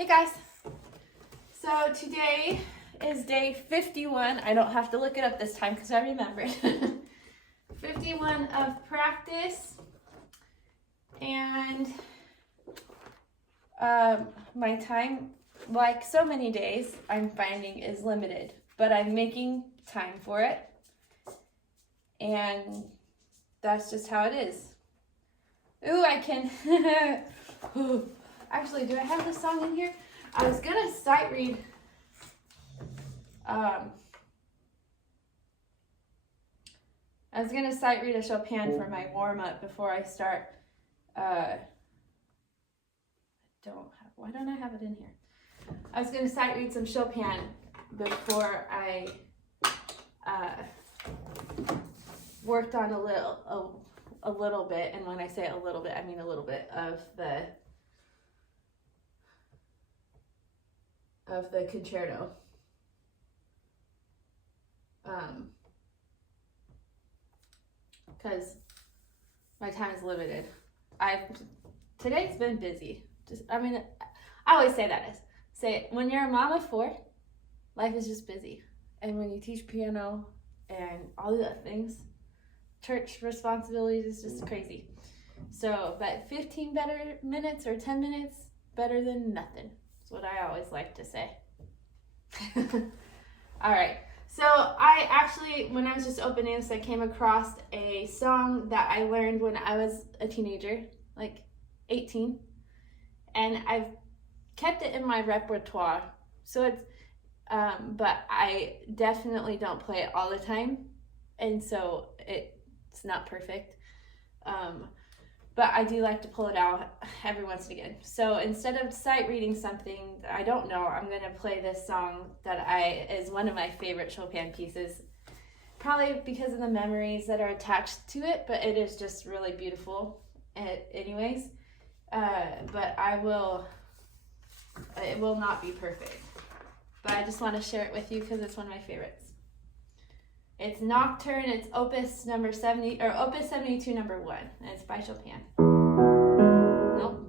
Hey guys! So today is day 51. I don't have to look it up this time because I remembered. 51 of practice. And my time, like so many days, I'm finding is limited. But I'm making time for it. And that's just how it is. Ooh, I can... Actually, do I have this song in here? I was gonna sight read a Chopin for my warm-up before I start. Why don't I have it in here? I was gonna sight read some Chopin before I worked on a little bit, and when I say a little bit, I mean a little bit of the concerto. Because my time is limited. Today's been busy. I always say that when you're a mom of 4, life is just busy. And when you teach piano and all the other things, church responsibilities is just crazy. So, but 15 better minutes or 10 minutes better than nothing. That's what I always like to say. All right. So I actually, when I was just opening this, I came across a song that I learned when I was a teenager, like 18. And I've kept it in my repertoire. So it's, but I definitely don't play it all the time. And so it's not perfect. But I do like to pull it out every once and again. So instead of sight reading something that I don't know, I'm going to play this song that is one of my favorite Chopin pieces. Probably because of the memories that are attached to it, but it is just really beautiful anyways. But it will not be perfect. But I just want to share it with you because it's one of my favorites. It's Nocturne, it's opus number 70, or opus 72 number 1, and it's by Chopin. Nope.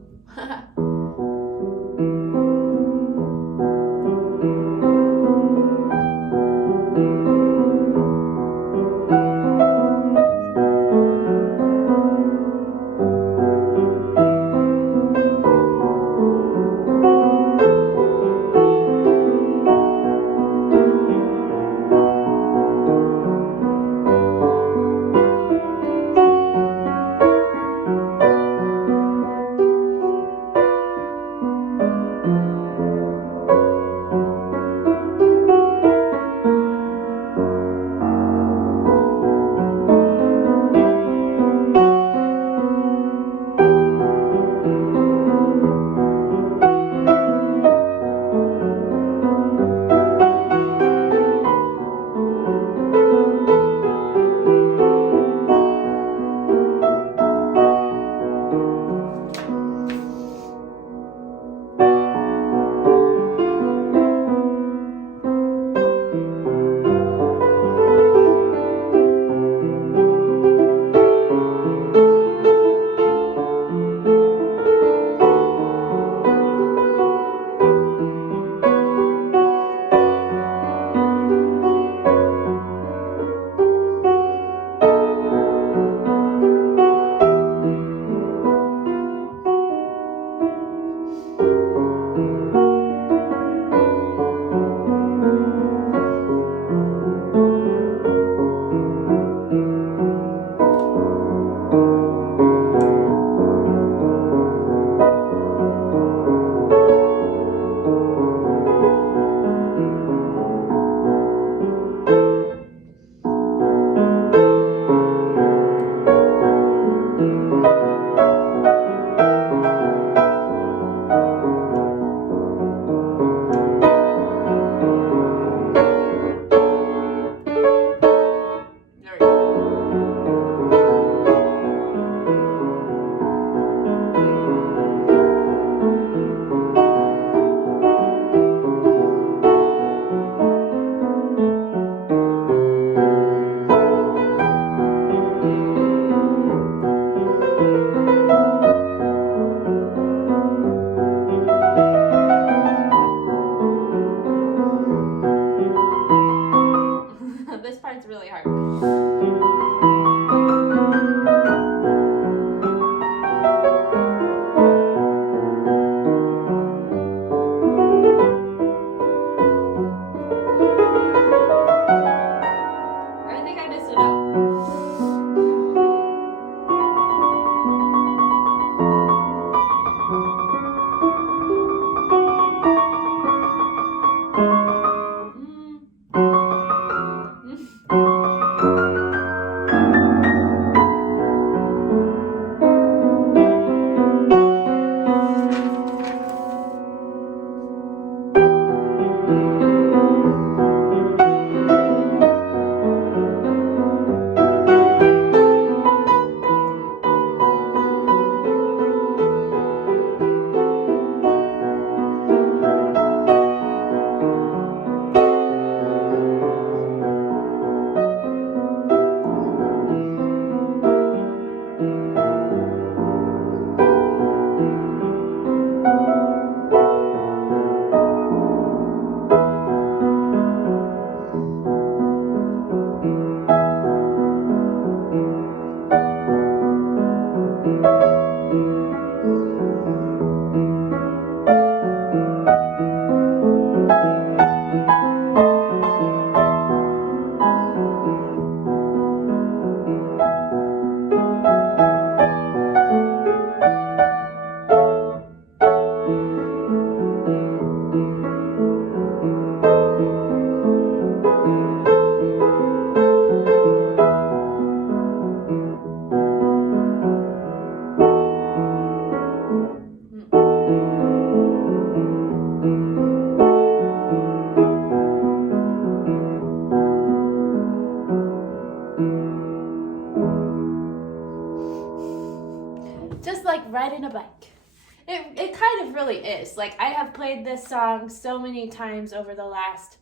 really is. Like, I have played this song so many times over the last,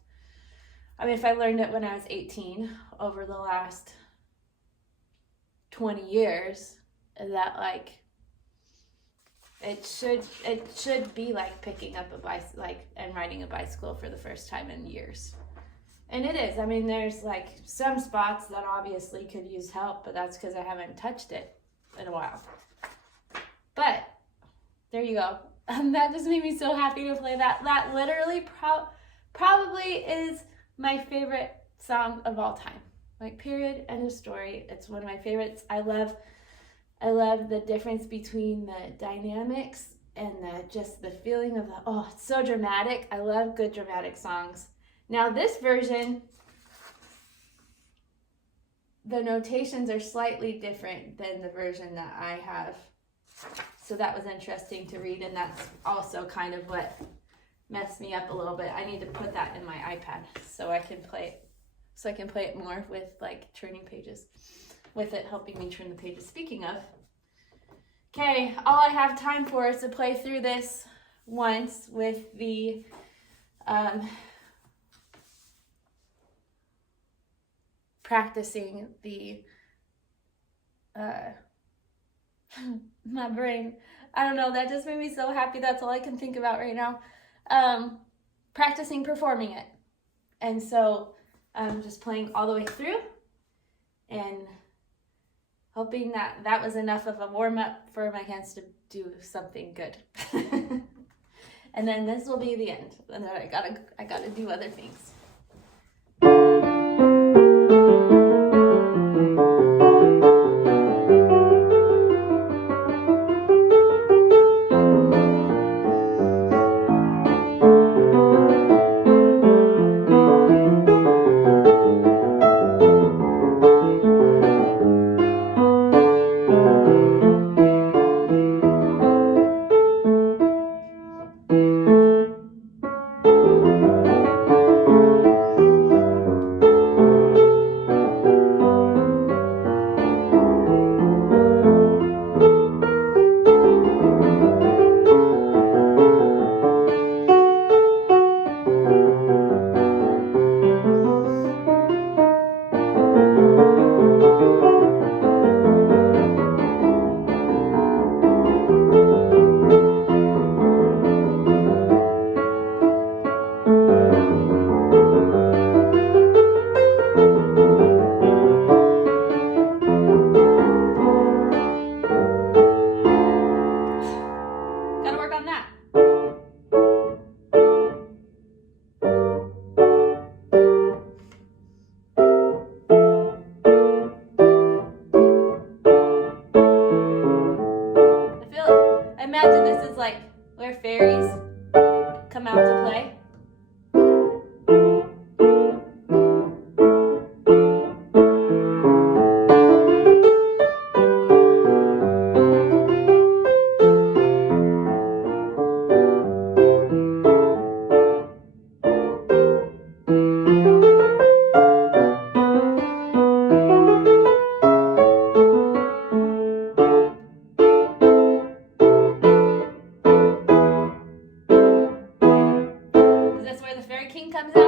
if I learned it when I was 18, over the last 20 years, that like it should be like picking up a bicycle, like, and riding a bicycle for the first time in years. And it is. There's like some spots that obviously could use help, but that's because I haven't touched it in a while. But there you go. That just made me so happy to play that. That literally probably is my favorite song of all time. Like, period, end of story. It's one of my favorites. I love the difference between the dynamics and just the feeling of it's so dramatic. I love good dramatic songs. Now this version, the notations are slightly different than the version that I have. So that was interesting to read, and that's also kind of what messed me up a little bit. I need to put that in my iPad so I can play it more with like turning pages, with it helping me turn the pages. Speaking of, okay, all I have time for is to play through this once with the practicing the my brain. I don't know, that just made me so happy. That's all I can think about right now. Practicing performing it. And so I'm just playing all the way through and hoping that was enough of a warm-up for my hands to do something good. And then this will be the end. And then I gotta do other things. Imagine this is like where fairies come out to play. Comes out.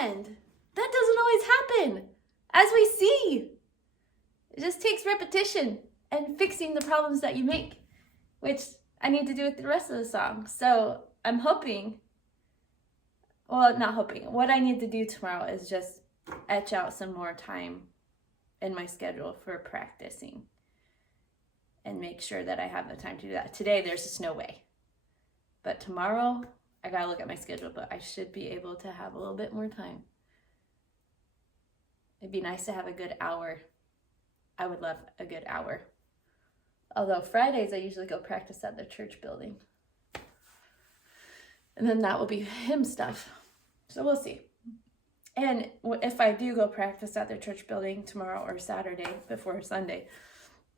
And that doesn't always happen, as we see. It just takes repetition and fixing the problems that you make, which I need to do with the rest of the song. So I'm hoping, well, not hoping. What I need to do tomorrow is just etch out some more time in my schedule for practicing and make sure that I have the time to do that. Today, there's just no way. But tomorrow, I gotta look at my schedule, but I should be able to have a little bit more time. It'd be nice to have a good hour. I would love a good hour. Although Fridays, I usually go practice at the church building. And then that will be hymn stuff. So we'll see. And if I do go practice at the church building tomorrow or Saturday before Sunday,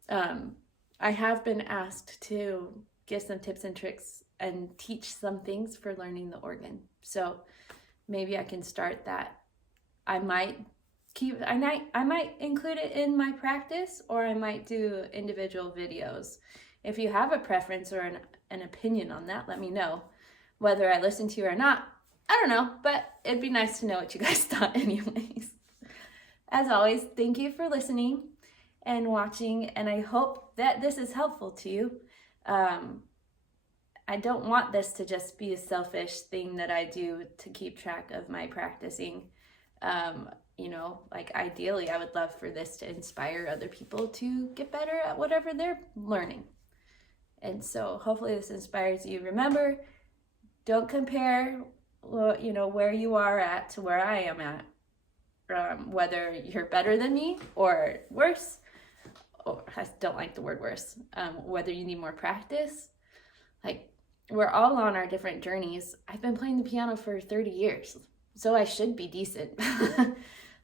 I have been asked to give some tips and tricks and teach some things for learning the organ. So maybe I can start that. I might include it in my practice, or I might do individual videos. If you have a preference or an opinion on that, let me know. Whether I listen to you or not, I don't know, but it'd be nice to know what you guys thought anyways. As always, thank you for listening and watching, and I hope that this is helpful to you. I don't want this to just be a selfish thing that I do to keep track of my practicing. Like ideally, I would love for this to inspire other people to get better at whatever they're learning. And so hopefully this inspires you. Remember, don't compare, where you are at to where I am at. Whether you're better than me or worse, or I don't like the word worse, whether you need more practice. Like, we're all on our different journeys. I've been playing the piano for 30 years, so I should be decent.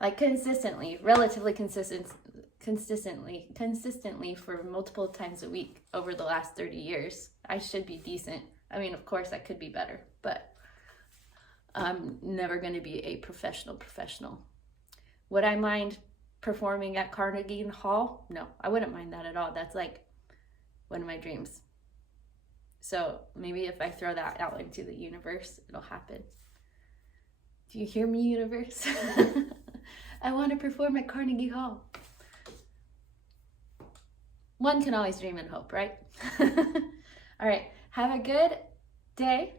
Like consistently, relatively consistently for multiple times a week over the last 30 years. I should be decent. I mean, of course, I could be better, but I'm never going to be a professional. Would I mind performing at Carnegie Hall? No, I wouldn't mind that at all. That's like one of my dreams. So maybe if I throw that out into the universe, it'll happen. Do you hear me, universe? I want to perform at Carnegie Hall. One can always dream and hope, right? All right. Have a good day.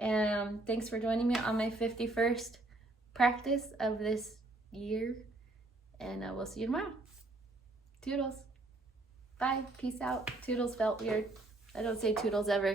And thanks for joining me on my 51st practice of this year. And we'll see you tomorrow. Toodles. Bye. Peace out. Toodles felt weird. I don't say toodles ever.